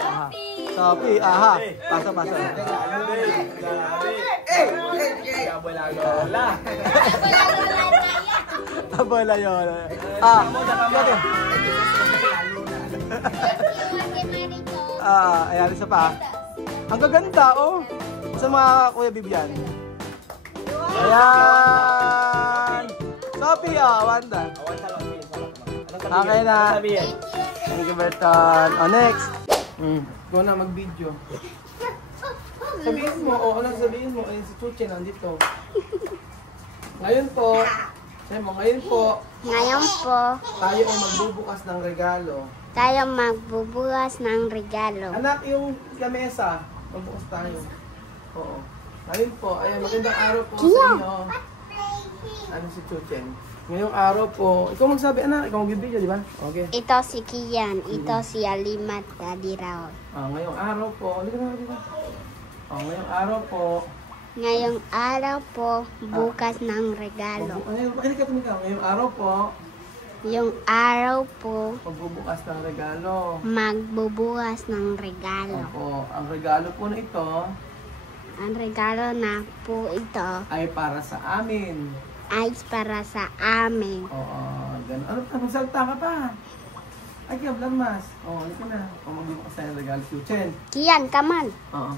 Aha. Sophie, aha. Pasa. Abola yola. Ayan, isa pa. Ang gaganda, oh. Sa mga Kuya Bibian. Ayan. Sophie, Wanda. Okay na. Thank you, Berton. Next. Ikaw na mag-video. Sabihin mo, anong sabihin mo? Ayun, si Chuche nandito. Ngayon po, tayo ay magbubukas ng regalo. Anak, yung lamesa, magbukas tayo. Oo. Ngayon po, ayun, magandang araw po sa inyo. Ano si Chuche? Ngayong araw po, ikaw magsabi, anak, ikaw magbibideo, di ba? Okay. Ito si Kian, ito si Alimat Kadiraw. Ngayong araw po, ngayong araw po, bukas ng regalo. Bakit ka tumikaw? Ngayong araw po, magbubukas ng regalo. Opo, ang regalo po na ito, ay para sa amin. Oo, gano'n. Ano, magsalita ka pa? Ay, kaya vlog mas. Halika na. Magbubukas tayo ng regalo. Chuchen. Kian, come on. Oo.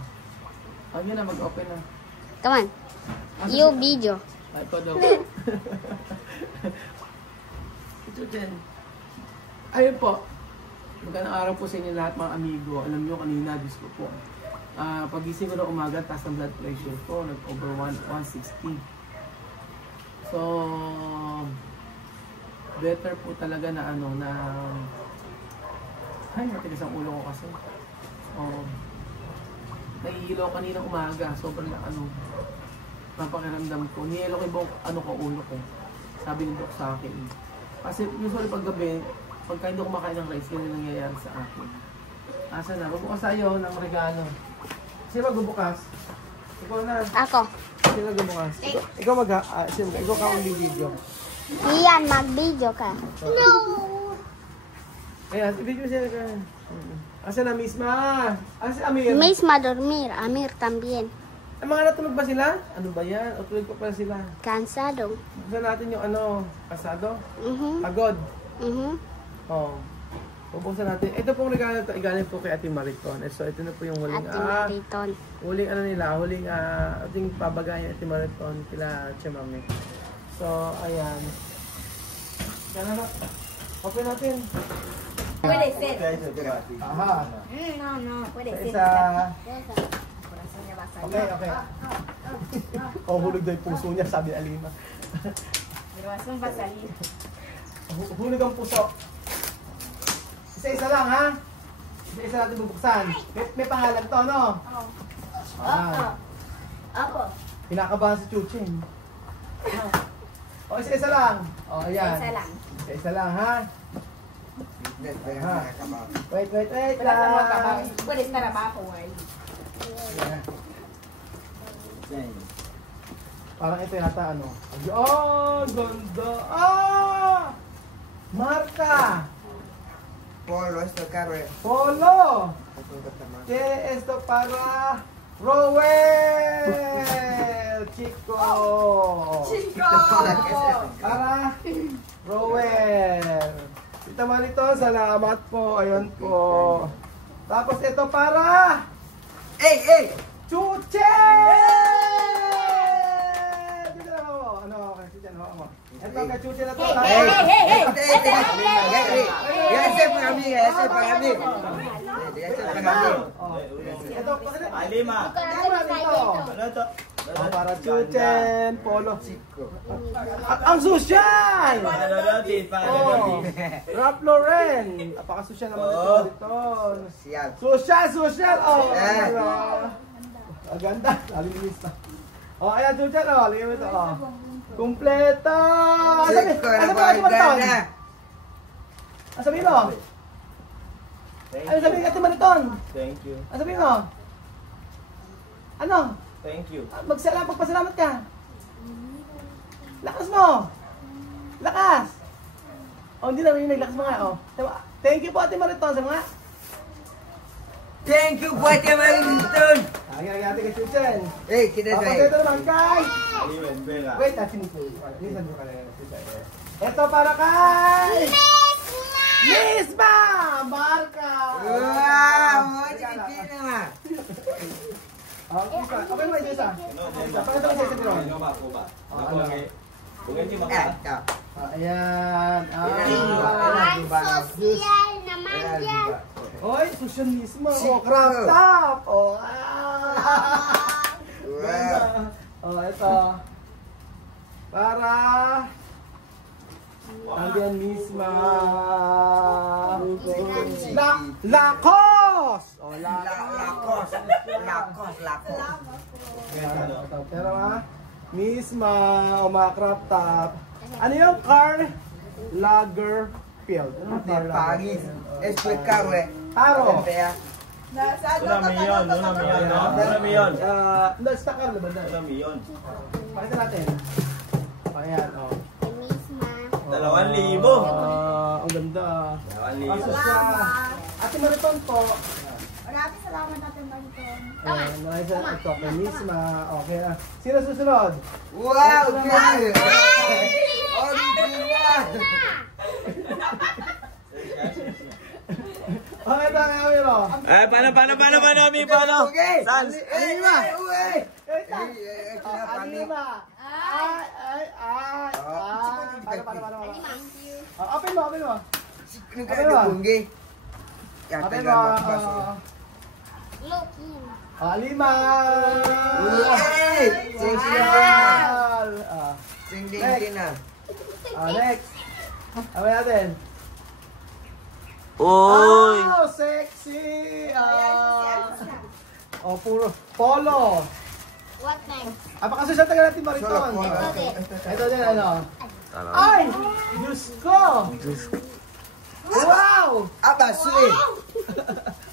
Yun na, mag-open na. Come on. You video. Ay, ito daw. Chuchen. Ayun po. Magandang araw po sa inyo lahat mga amigo. Alam nyo kanina, Diyos ko po. Pagising ko na umaga, taas ng blood pressure ko. Nag-over 160. So, better po talaga na ay, matigas ang ulo ko kasi. Naiilaw kanina umaga, sobrang napakiramdam ko. Niyelo ko yung ulo ko. Sabi ni Doc sa akin. Kasi usually paggabi, pagka hindi ko kumakain ng rice, ganyan nangyayari sa akin. Asa na, bubukas tayo ng regalo. Sino magbubukas? Ikaw na. Ako. Sino magbubukas? Ikaw ka mag-video. Iyan, mag-video ka. No! Ayan, video siya ka. Asa na, Misma? Asa Amir? Misma dormir, Amir también. Ang mga natulog ba sila? Ano ba yan? O tulog pa pala sila? Cansado. Buksan natin yung kasado? Mhm. Pagod? Mhm. Oo. Buksan natin. Ito pong regalo ito, igaling po kay Ate Mariton. So, ito na po yung huling, Ate Mariton. Huling ating pabagayan Ate Mariton kila Chemame. So, ayan. Yan na. Open natin. Puede ser. Aha. No, puede ser. Isa. Okay. Hulog daw yung puso niya, sabi ni Alima. Corazón va a salir. Hulog ang puso. Isa-isa lang, ha? Isa-isa natin bubuksan. May pangalan to, no? Ako. Kinakabahan si Chuchin. Isa-isa lang. Ayan. Isa-isa lang, ha? Wait lang. Puede estar abajo ahí. Parang ito yata ganda. Marca. Polo, esto caro es. Polo. ¿Qué esto para Rowell? Chico. Para Rowell. Tita Manito, salamat po. Ayun po. Tapos ito para Chuche! Ito kay Chuche na to. Ese es para mí. Ito, Alima. para Chuchen, Polo. Ang social! Ralph Lauren. Napaka-social naman ito. Social. Ang ganda. Alimis na. Ayan, Chuchen. Lagyan mo ito. Kompleto! Sabi mo? Ano sabi ka, Timariton? Thank you. Ano sabi mo? Ano? Thank you. Magpasalamat ka. Lakas mo. Lakas. Hindi na rin naglakas mo nga. Thank you po, Ate Mariton. Sa mga. Thank you buat yang Marington. Ayan, natin kay Chuchen. Kita Tapos try. ito naman kay... Alima, espera. Wait, natin ito. Lisan mo ka na yan, Chuchen. Ito para kay... Misma! Marka! Wow, mau jadi nama. Apa yung may isa? Pakita mo sa isa dito. Coba, coba. Ako lagi. Bukan cuma Kau. Ayan. Ay, social naman yan. Oy, social mismo. Oh, crop top. Oh, Wow. Oh, ito. Para... Andiyan misma. Lakos! Oh, Lakos. Pero misma, o mga crop top. Ano yung car? Lagerfeld. Ano car Pagi. Lagerfeld? Explicar, weh. Taro. Una millón, no? Una millón. Na-stack ka na ba? Una millón. Pakita natin. Ayan, oh. Misma. 2,000. Ang ganda. 2,000. Kaso siya. Ate Mariton po. Maraming salamat natin, Mariton. Ayan, nakisa ito. Kay Misma. Okay. Sino susunod? Wow, keren. Original. Okay, ito ang Amiro. Paano, Ami? Paano? Okay. Sans. Alima. Kenapa ni? Alima. Ay. Paano? Open mo. Ini kan ada bungi. Ya, Open tinggal mo. masuk. Looking. Alima. Hey, Social. Sing ding na. Next. Away natin. Uy. Wow, sexy. Puro polo. What next? Apakasya taga natin Mariton. Solo polo. Ito din ano. Ay! Diyos ko! Wow! Abaswe.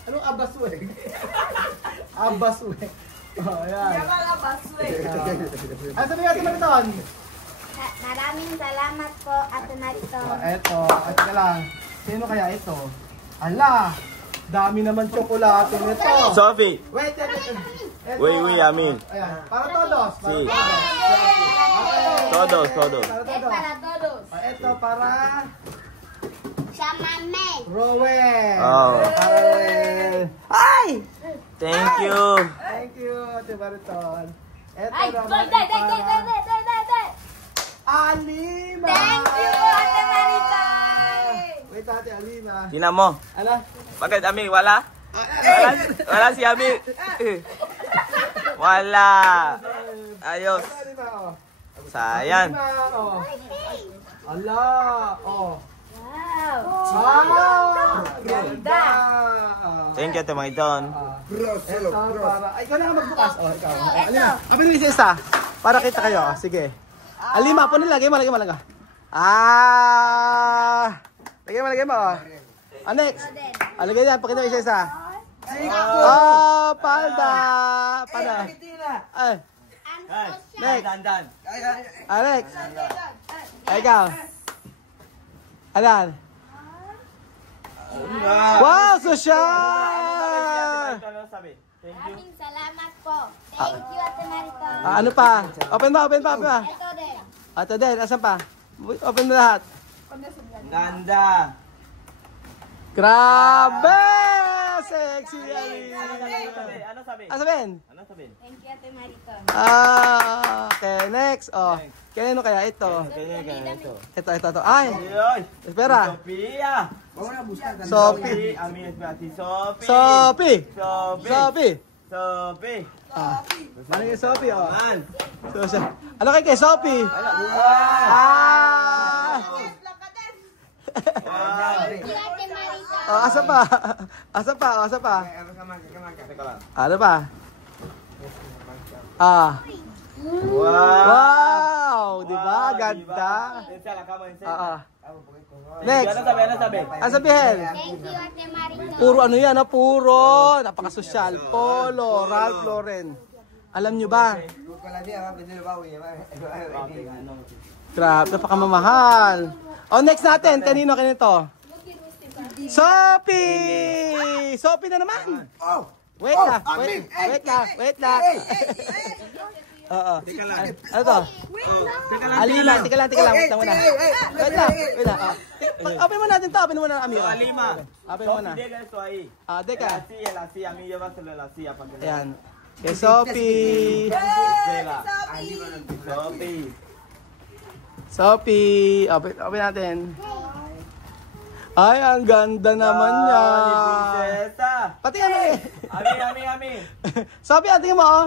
Anong abaswe? Abaswe. Oh, ayan. Ano sabi natin Mariton? Maraming salamat po, Ate Mariton. Eto. At ka lang. Sino kaya ito? Ala! Dami naman tsokolate nito. Sophie. Wait. Eto. Uy, Amin. Ayan. Para todos. Para Si. todos. Todos. Para Es todos. para todos. Ito para Chamamé. Rowen. Oh. Para Rowen. Ay! Thank you. Thank you, Ate Mariton. Ito Ay, naman dai. Alima! Thank you, Ate Mariton. Wait, Ate Alima. Tingnan mo. Ala? Bakit, Ami? Wala? Wala si Ami. Wala. Ayos. Alima, oh. Sayang. Alima, oh. Ala, oh. Wow. Ganda! Thank you, Ate Mariton. Bro, solo, Ito bro. para... Ay, ikaw na nga magbukas. Oh, ikaw. Alima. Apin mo isa. Para kita kayo. Oh. Sige. Alima, punin. Lagay mo. Lagay mo. Lagay mo. Oh. Next. Lagay yan. Pakita mo isa. Oh, palda. Palda. Ay. Next. Dan. Alex. Ay, ikaw. Alan. Wow, social! Thank you. Maraming salamat po. Thank you, Ate Mariton. Ano pa? Open pa. Ito din. Ito din. Asan pa? Open mo lahat. Ganda. Grabe! Sexy Alina. Ano sabi? Ano sabihin? Thank you, Ate Mariton. Okay, next. Oh, kanino kaya ito? Ito. Ay, Ayun. espera. Sophia. Sophie. Ami, si Sophie. Sophie. Sophie. Sophie. Sophie. Ano kay Sophie? Oh. Man. Ano kay Sophie? Ah! Thank you, Ate Mariton. Oh, asa pa? Teka lang. Ano pa? Wow! Di ba? Ganda. Next. Ano sabi? Ano sabihin? Thank you, Ate Mariton. Puro ano yan, ha? Puro. Napakasosyal. Polo, Ralph Lauren. Alam nyo ba? Grabe, napakamamahal. Oh, next natin. Kanino? Sophie! Sophie na naman! Oh! Wait Oh, lang, amin. wait lang. Oo. Ano to? Alima, tika lang. Wait lang muna. Wait lang. Open mo natin to, open mo na Amira. Alima. Open mo na. Dega esto ahí. Deka. La silla, a mí llévaselo la silla para que Ayan. Kay Sophie. Sophie. Open natin. Ay, ang ganda naman niya. Princesa. Pati ano eh. Ami. Sophie, tingin mo oh.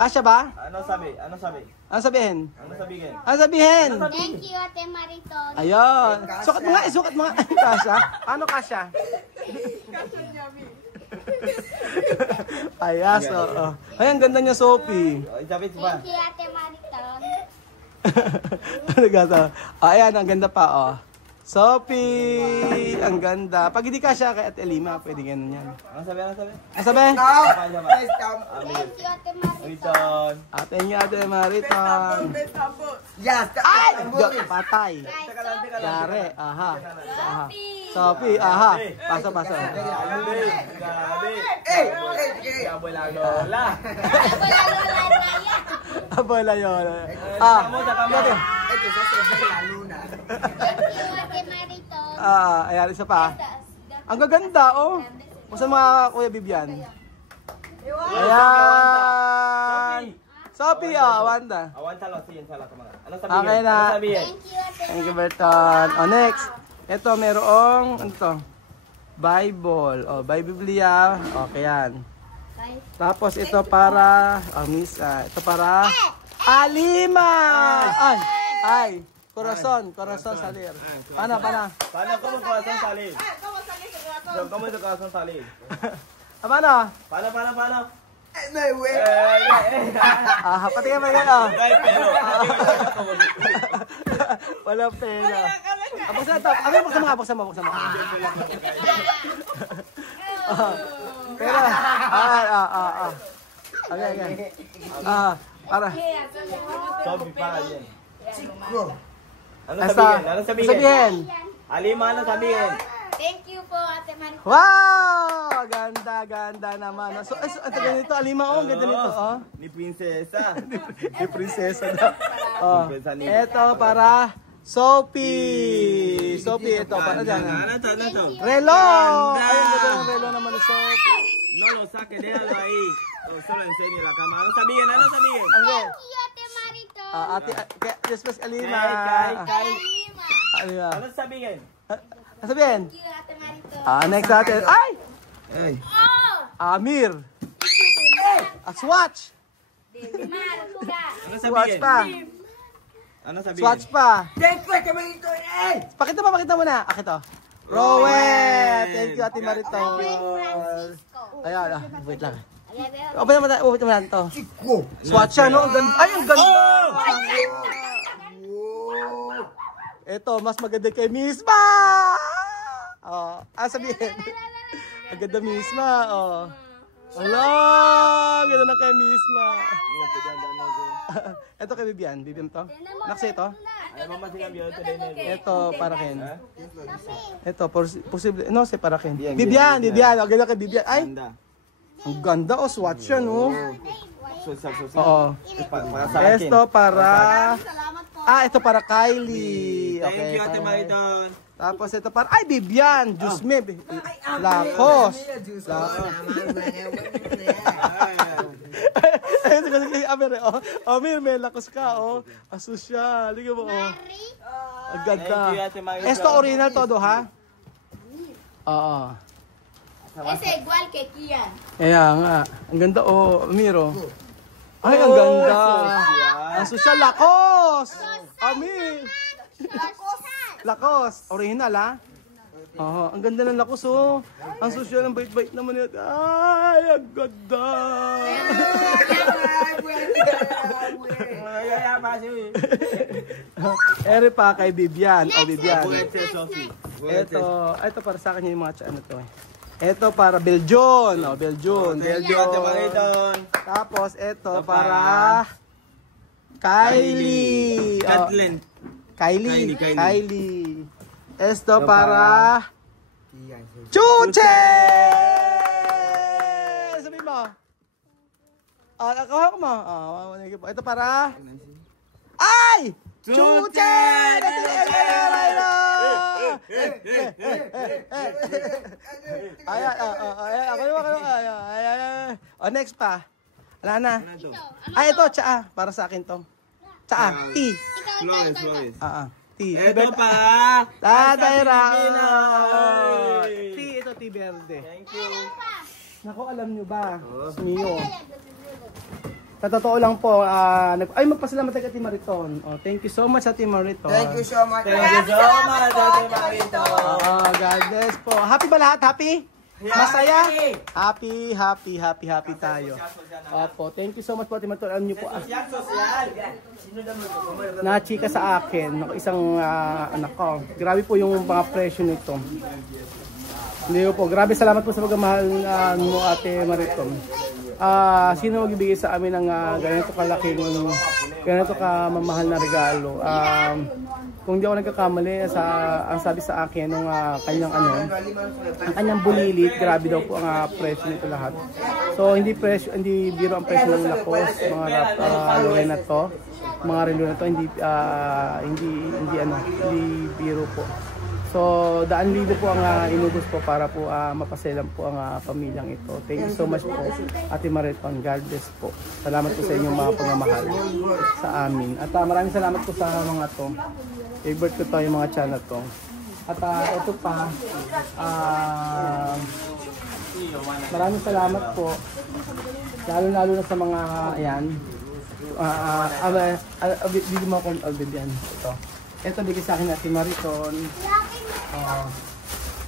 Kasya ba? Ano sabi? Ano sabihin? Ano sabihin? Ano sabihin? Thank you, Ate Mariton. Ayun. Sukat mo nga. Kasya. Paano kasya? Ayas, oo. Ay, ang ganda niya, Sophie. Sabi ba? Thank you, Ate Mariton. Ano gata? Ayan, ang ganda pa, oh. Sophie! Ang ganda. Pag hindi kasya kay Ate Lima, pwede ganun yan. Ano sabi? Ano sabi? Thank you, Ate Mariton. Riton. Ate niya, Ate Mariton. Yes! Ay! Patay. Yare. Aha. Sophie, aha. Paso. Gabi. Abuela Lola. Abola yun. Gati. Ito sa Sevilla Luna. Thank you, Ate Mariton. Ayan, isa pa. Ang gaganda, oh. Basta mga Kuya Bibian. Ayan. Sophie, Wanda. Aguántalo así en sala, cámara. Ano sabihin? Okay na. Ano sabihin? Thank you, Ate Thank you, Berton. Next. Ito, merong, ano to? Bible. Biblia. Okay, yan. Tapos, ito para, misa. Ito para, Alima! Ay. Corazon salir. Paano? Paano? ¿Cómo el corazón salir? ¿Cómo es el corazón salir? Paano? Paano? No way! Pati ka ba yan, oh? Ay, pero. Wala pera. Buksan ito. Buksan mo. Pero, Okay. Para. Sophie, para bien. Chico! Ano sabihin? Alima, ano sabihin? Thank you po, Ate Mariton. Wow! Ganda naman. So, ang ganito, Alima, ang ganda nito, oh. Ni prinsesa. Ni prinsesa na. Prinsesa ni. Ito para Sophie. Sophie, ito. Para dyan. Ano to? Relo! Ay, ang ganda ng relo naman ni Sophie. No lo saque, déjalo ahí. Solo enseñe la cámara. Ano sabihin? Ano Thank you, Ate Mariton. Ate, Después Alima. Alima. Alima. Ano sabihin? Ano sabihin? Thank you, Ate Mariton. Next natin. Ay! Ay. Amir. Swatch. Ano Swatch sabihin? pa. Ano sabihin? Swatch pa. Thank you, Ate Mariton! Pakita mo na. Akito. Rowet. Thank you, Ate Mariton. Ayan, wait lang. Open naman natin to. Chico! Swatch siya, no? Ang ganda. Ay, ang ganda! Ito, mas maganda kay Misma! Sabihin. Ang ganda Misma, Ala, ganda na kay Misma. Ito kay Bibian. Bibian to? Naksi ito? Ay, mama, sinabi ito din. Ito, para kin. Ito, posible. No, si para kin. Bibian. Ang ganda kay Bibian. Ay, ang ganda, swatch yan, Oo. Para sa akin. Ito para... ito para Kylie. Thank you, Ate para- Mariton. Tapos ito para... Ay, Bibian! Diyos me. Lakos. Amir, may lakos ka, Asosyal. Liga mo, Ang ganda. Thank you, Ate Mariton. Esto original todo, ha? Oo. Es igual que Kian. Kaya nga. Ang ganda, Amiro. Ay, ang ganda. Ang sosyal. Lakos! Amir! Lakos. Original, ha? Ang ganda ng lakos, Ang sosyal, ang bait-bait naman yun. Ay, ang ganda. Ere pa kay Bibian. Bibian. Ito para sa akin yung mga ano to. Ito para Belgian. Belgian. Thank you, Ate Mariton. Tapos ito para Kylie. Kathleen. Kylie. Ito para Yan, sir. Chuche! Sabi mo. Nakuha ko mo. Ito para... Ay! Chuche! Next pa. Wala na. Ay, ito, tsaa. Para sa akin to. Tsaa. Tea. Flores. Tea. Ito pa. Tatay Raul. Tea, ito tea verde. Thank you. Naku, alam nyo ba? Mio. Sa totoo lang po, ay magpasalamat tayo kay Ate Mariton. Oh, thank you so much Ate Mariton. Thank you so much. Thank you so much, Ate Marito. Oh, God bless po. Happy ba lahat? Happy? Masaya? Happy tayo. Opo, thank you so much po Ate Mariton. Alam nyo po, nachika sa akin, isang anak ko. Grabe po yung mga presyo nito. Hindi po, grabe salamat po sa pagmamahal mo Ate Mariton. Sino magbibigay sa amin ng ganito kalaking, ganito kamamahal na regalo? Kung di ako nagkakamali, ang sabi sa akin nung kanyang ang kanyang bulilit, grabe daw po ang presyo nito lahat. So hindi biro ang presyo ng lakos, mga relo na to, hindi biro po. So, 2,000 po ang inubos po para po mapaselan po ang pamilyang ito. Thank you so much po, Ate Mariton. God bless po. Salamat po sa inyong mga pagmamahal sa amin. At maraming salamat po sa mga to. Favorite ko to yung mga channel to. At ito pa, maraming salamat po. Lalo na sa mga, ayan. Bigyan mo akong albibyan. Ito bigay sa akin Ate Mariton.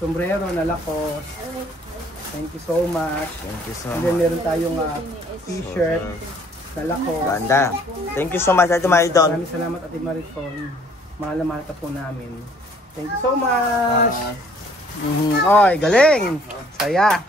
Sombrero na lakos. Thank you so much. Thank you so And then meron tayong t-shirt na lakos. Ganda. Thank you so much, Ate Mariton. Maraming salamat Ate Mariton. Mahal na mahal ka po namin. Thank you so much. Oy, galing. Saya.